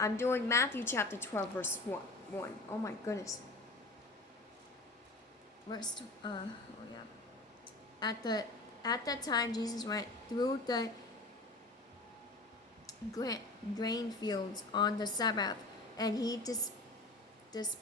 I'm doing Matthew chapter 12, verse 1. Oh my goodness. Verse, oh yeah. At that time, Jesus went through the grain fields on the Sabbath, and he displays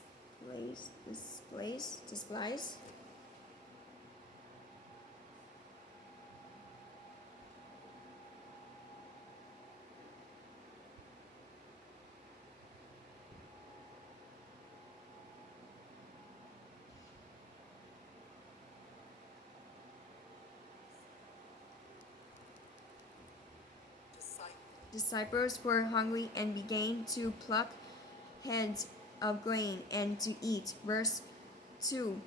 disciples were hungry and began to pluck heads of grain and to eat. Verse 2.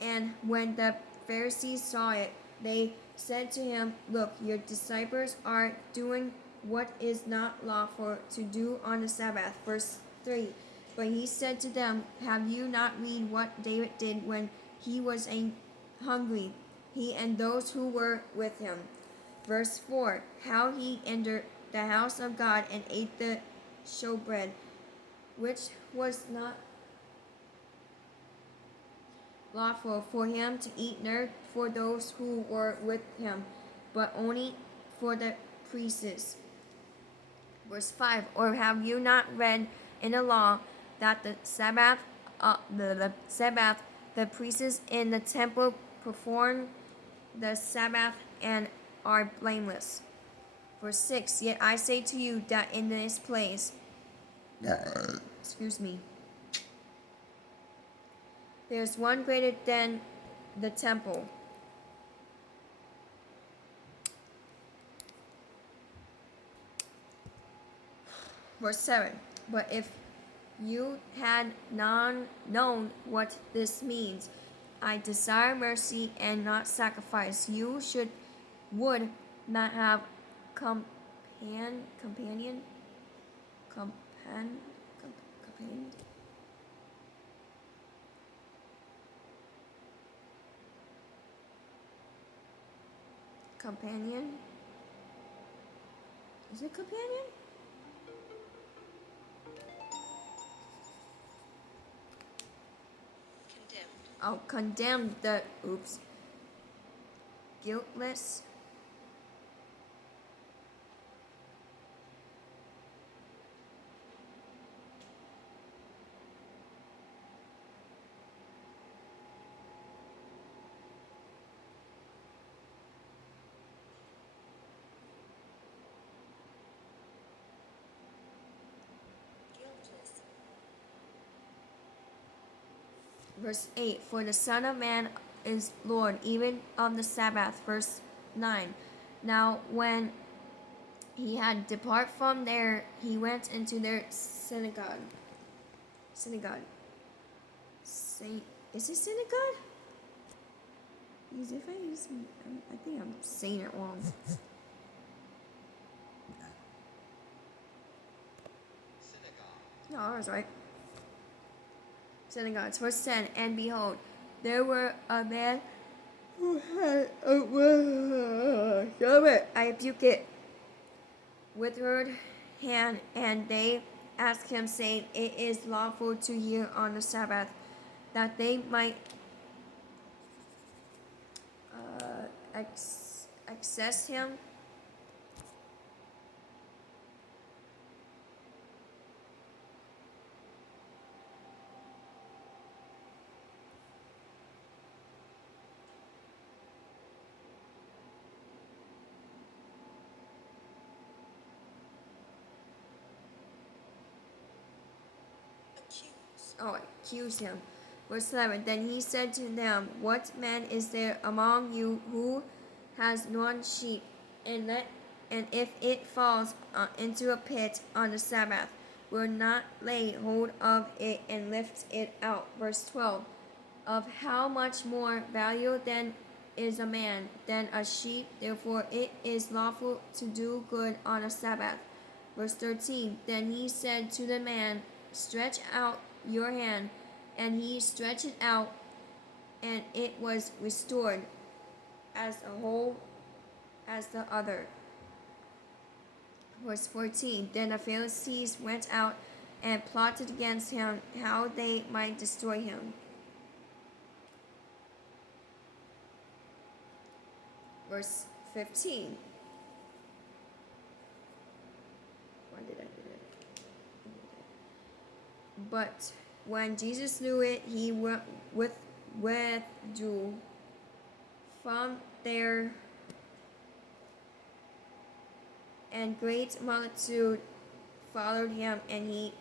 And when the Pharisees saw it, they said to him, Look, your disciples are doing what is not lawful to do on the Sabbath. Verse 3. But he said to them, Have you not read what David did when he was hungry, he and those who were with him? Verse 4. How he entered the house of God and ate the showbread, which was not lawful for him to eat, nor for those who were with him, but only for the priests. Verse 5. Or have you not read in the law that the Sabbath, the priests in the temple perform the Sabbath and are blameless? Verse 6. Yet I say to you that in this place, excuse me, there is one greater than the temple. Verse 7. But if you had known what this means, I desire mercy and not sacrifice, you would not have companion companion. Is it companion? Condemned the guiltless. Verse 8. For the Son of Man is Lord even of the Sabbath. Verse 9. Now when he had departed from there, he went into their synagogue. Is it synagogue? Because if I think I'm saying it wrong. No, I was right. Synagogues. Verse 10. And behold, there were a man who had I rebuke it, withered hand, and they asked him, saying, It is lawful to heal on the Sabbath, that they might access him. Accuse him. Verse 11. Then he said to them, What man is there among you who has one sheep, and if it falls into a pit on the Sabbath, will not lay hold of it and lift it out? Verse 12. Of how much more value then is a man than a sheep? Therefore it is lawful to do good on a Sabbath. Verse 13. Then he said to the man, Stretch out your hand. And he stretched it out, and it was restored as whole as the other. Verse 14. Then the Pharisees went out and plotted against him how they might destroy him. Verse 15. Why did I do that? But when Jesus knew it, he withdrew from there, and great multitude followed him, and he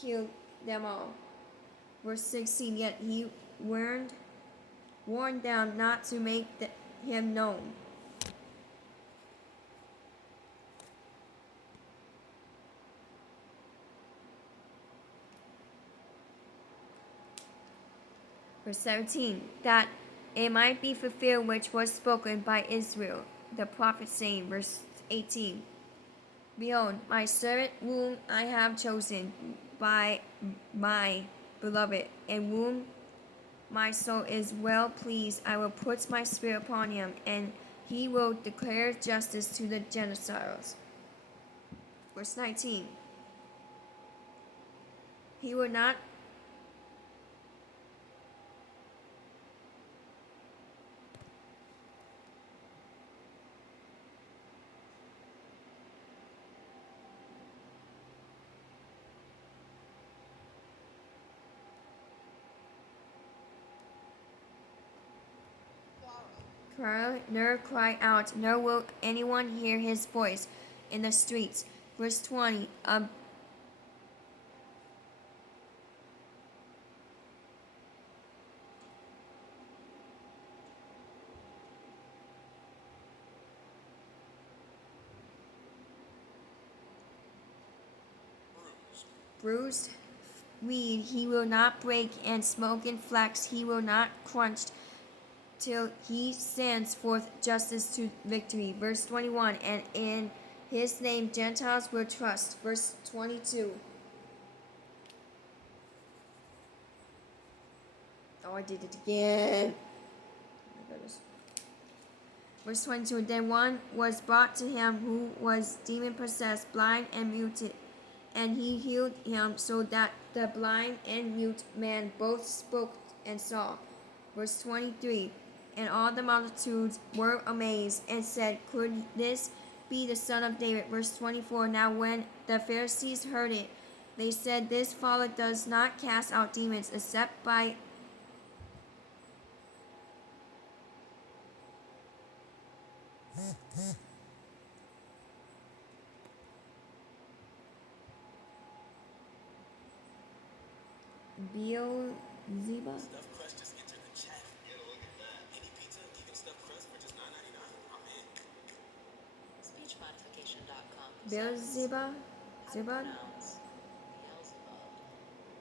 healed them all. Verse 16. Yet he warned them not to make him known. Verse 17. That it might be fulfilled which was spoken by Israel the prophet, saying. Verse 18. Behold, my servant whom I have chosen, by my beloved, in whom my soul is well pleased. I will put my spirit upon him, and he will declare justice to the Gentiles. Verse 19. He will not cry out, nor will anyone hear his voice in the streets. Verse 20. Bruised reed he will not break, and smoking flax he will not crunch, till he sends forth justice to victory. Verse 21. And in his name Gentiles will trust. Verse 22. Oh, I did it again. Oh my goodness. Verse 22. Then one was brought to him who was demon possessed, blind and muted, and he healed him, so that the blind and mute man both spoke and saw. Verse 23. And all the multitudes were amazed, and said, Could this be the son of David? Verse 24. Now when the Pharisees heard it, they said, This fellow does not cast out demons, except by Beelzebub. Stuffed crust just entered the chat. Yeah, look at that. Any pizza, even stuffed crust for just $9.99. I'm in. Speechmodification.com. Beelzebub. Zebub?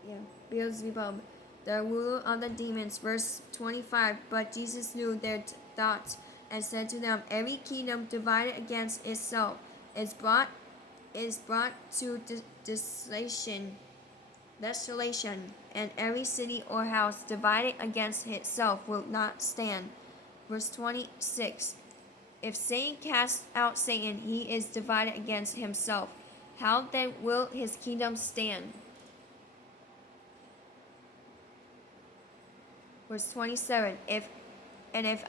Yeah, Beelzebub, the ruler of the demons. Verse 25. But Jesus knew their thoughts, and said to them, Every kingdom divided against itself is brought to desolation, and every city or house divided against itself will not stand. Verse 26. If Satan casts out Satan, he is divided against himself. How then will his kingdom stand? Verse 27. If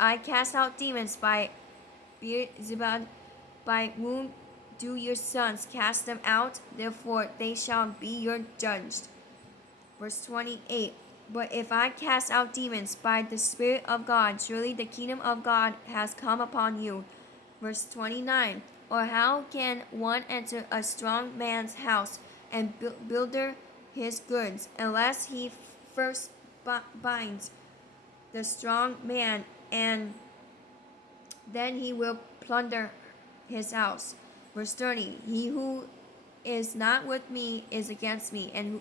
I cast out demons by Beelzebub, by whom do your sons cast them out? Therefore they shall be your judged. Verse 28. But if I cast out demons by the Spirit of God, surely the kingdom of God has come upon you. Verse 29. Or how can one enter a strong man's house and builder his goods, unless he first binds the strong man, and then he will plunder his house? Verse 30. He who is not with me is against me, and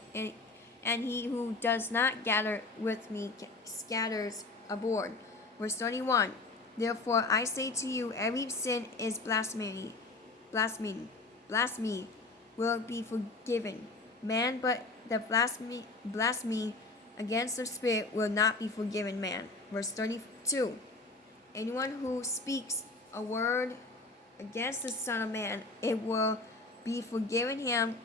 he who does not gather with me scatters abroad. Verse 31. Therefore I say to you, every sin is blasphemy will be forgiven man, but the blasphemy against the Spirit will not be forgiven man. Verse 32. Anyone who speaks a word against the Son of Man, it will be forgiven him